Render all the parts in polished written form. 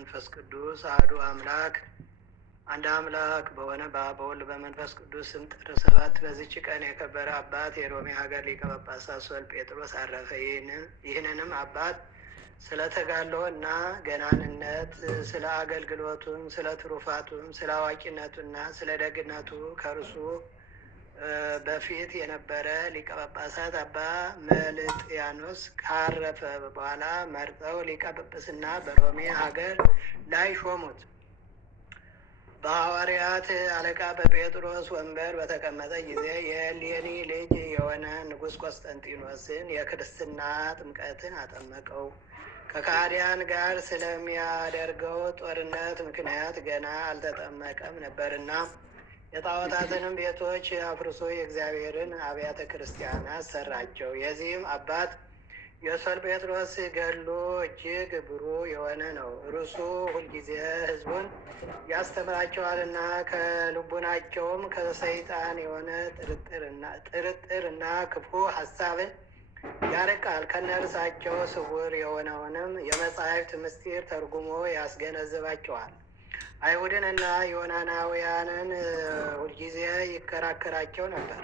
ወመንፈስ ቅዱስ አሐዱ አምላክ አንድ አምላክ በሆነ በአብ በወልድ በመንፈስ ቅዱስ ስም ጥር 7 በዚች ቀን የከበረ አባት የሮሜ ሀገር ሊቀ ጳጳሳት ወልጴጥሮስ አረፈ። ይህንንም አባት ስለ ተጋድሎው እና ገናንነት፣ ስለ አገልግሎቱም፣ ስለ ትሩፋቱም፣ ስለ አዋቂነቱና ስለ ደግነቱ ከእርሱ በፊት የነበረ ሊቀ ጳጳሳት አባ መልጥያኖስ ካረፈ በኋላ መርጠው ሊቀ ጵጵስና በሮሜ ሀገር ላይ ሾሙት። በሐዋርያት አለቃ በጴጥሮስ ወንበር በተቀመጠ ጊዜ የእሌኒ ልጅ የሆነ ንጉሥ ቆስጠንጢኖስን የክርስትና ጥምቀትን አጠመቀው። ከካህዲያን ጋር ስለሚያደርገው ጦርነት ምክንያት ገና አልተጠመቀም ነበርና የጣዖታትንም ቤቶች አፍርሶ የእግዚአብሔርን አብያተ ክርስቲያናት ሰራቸው። የዚህም አባት የሰልጴጥሮስ ገድሉ እጅግ ብሩህ የሆነ ነው። እርሱ ሁልጊዜ ሕዝቡን ያስተምራቸዋልና ከልቡናቸውም ከሰይጣን የሆነ ጥርጥርና ክፉ ሀሳብን ያርቃል። ከነርሳቸው ስውር የሆነውንም የመጻሕፍት ምስጢር ተርጉሞ ያስገነዝባቸዋል። አይሁድን እና ዮናናውያንን ሁልጊዜ ይከራከራቸው ነበር።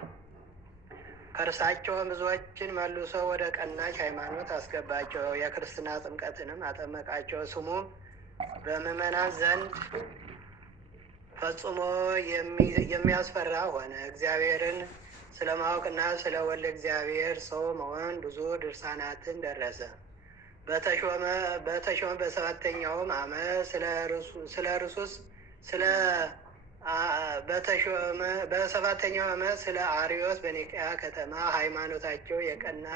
ከእርሳቸውም ብዙዎችን መልሶ ወደ ቀናች ሃይማኖት አስገባቸው። የክርስትና ጥምቀትንም አጠመቃቸው። ስሙም በምዕመናን ዘንድ ፈጽሞ የሚያስፈራ ሆነ። እግዚአብሔርን ስለ ማወቅና ስለ ወልደ እግዚአብሔር ሰው መሆን ብዙ ድርሳናትን ደረሰ። በተሾመ በሰባተኛውም ዓመት በሰባተኛው ዓመት ስለ አርዮስ በኒቅያ ከተማ ሃይማኖታቸው የቀና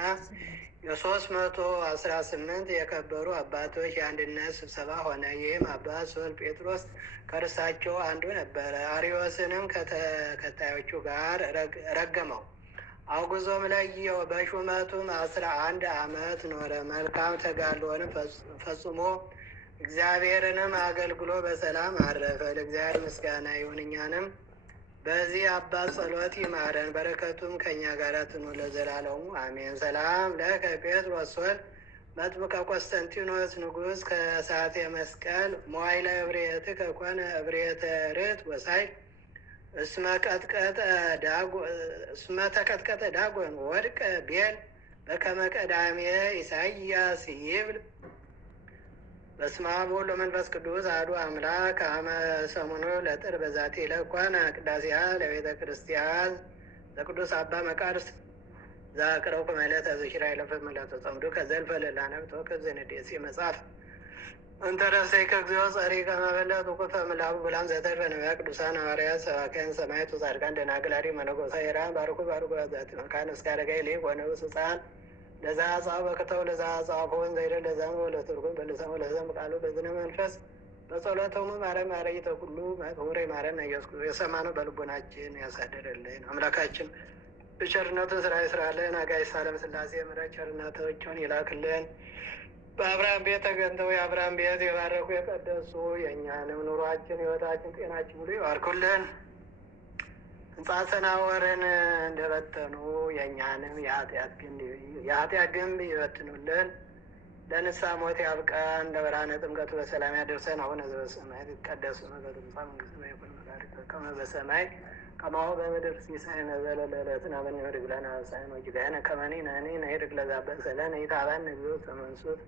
318 የከበሩ አባቶች የአንድነት ስብሰባ ሆነ። ይህም አባት ወልጴጥሮስ ከእርሳቸው አንዱ ነበረ። አርዮስንም ከተከታዮቹ ጋር ረገመው፣ አውግዞም ለየው። በሹመቱም 11 ዓመት ኖረ። መልካም ተጋድሎንም ፈጽሞ እግዚአብሔርንም አገልግሎ በሰላም አረፈ። ለእግዚአብሔር ምስጋና ይሁን፣ እኛንም በዚህ አባት ጸሎት ይማረን፣ በረከቱም ከእኛ ጋር ትኑር ለዘላለሙ አሜን። ሰላም ለከ ጴጥሮስ ወልድ መጥምቀ ቆስጠንጢኖስ ንጉሥ ከሳቴ መስቀል ሞዓይለ እብርየትከ ኮነ እብርየተ ርት ወሳይል እስመ ተቀጥቀጠ ዳጎን ወድቀ ቤል በከመ ቀዳሜ ኢሳይያስ ይብል። በስመ አብ ወወልድ ወመንፈስ ቅዱስ አሐዱ አምላክ አመ ሰሙኑ ለጥር በዛቲ ዕለት ኮነ ቅዳሴሃ ለቤተ ክርስቲያን ለቅዱስ አባ መቃርስ ዘአቅረብኩ መልእክተ ዝክራ ይለፈ መላተ ጸምዱ ከዘልፈ ለላነብቶ ከዘንዴሲ መጽሐፍ እንተረሰይከ እግዚኦ ጸሪቀ መበለት ወቁፈ ምላቡ ብላን ዘተርፈ ነቢያት ቅዱሳን ሐዋርያት ሰባክያን ሰማዕታት ጻድቃን ደናግል መነኮሳት ሄራን ባርኩ ዛቲ መካነ እስከ አረጋዊ ሊቅ ወንዑስ ሕፃን ለዛ ጻፈ በከተው ለዛ ጻፈውን ዘይደ ለዛ ወለተርጉም በለሰው ለዘም ቃሉ በዝነ መንፈስ በጸሎተሙ ማረም አረይተ ሁሉ ማህበረ ማረን ኢየሱስ የሰማነው በልቦናችን ያሳደረልን አምላካችን በቸርነቱ ስራ ይስራልን። አጋዕዝተ ዓለም ሥላሴ ምሕረት ቸርነታቸውን ይላክልን። በአብርሃም ቤት ተገኝተው የአብርሃም ቤት የባረኩ የቀደሱ የእኛንም ኑሯችን ሕይወታችን ጤናችን ሁሉ ይባርኩልን። ሕንጻ ሰናወርን እንደበተኑ የእኛንም የኃጢአት ግንብ ይበትኑልን። ለንስሐ ሞት ያብቃን። ለብርሃነ ጥምቀቱ በሰላም ያደርሰን። አቡነ ዘበሰማያት ይትቀደስ ስምከ ትምጻእ መንግሥትከ ወይኩን ፈቃድከ በከመ በሰማይ ከማሁ በምድር ሲሳየነ ዘለለዕለትነ ሀበነ ኅድግ ለነ አበሳነ ወጌጋየነ ከመ ንሕነኒ ንኅድግ ለዘአበሰ ለነ ኢታብአነ እግዚኦ ዘመንሱት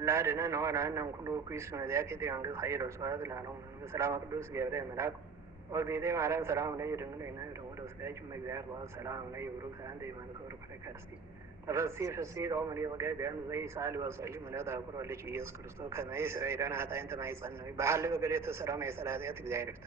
አላድኅነነ ወኀበነ እምኩሉ ኩይስ መዚአከ መንግሥት ኃይል ወስብሐት ለዓለሙ በሰላም ቅዱስ ገብርኤል መልአክ ወቤቴ ማርያም ሰላም ላይ ድንግል ይናይ ደግሞ ደስታች መግዚአብሔር በኋላ ሰላም ላይ ብሩክ ሳንተ ይመንከሩ ከርስቲ ተፈሲ ፍሲ ሮም ሊ ወገ ቢያን ዘይ ሳሊ ወሰሊ ምለት አቁሮ ልጅ ኢየሱስ ክርስቶስ ከመይ ስራይዳና ኃጢአትን ተማይጸን ነው ባህል በገለ የተሰራ ማይሰራቲያት እግዚአብሔር ይፍታ።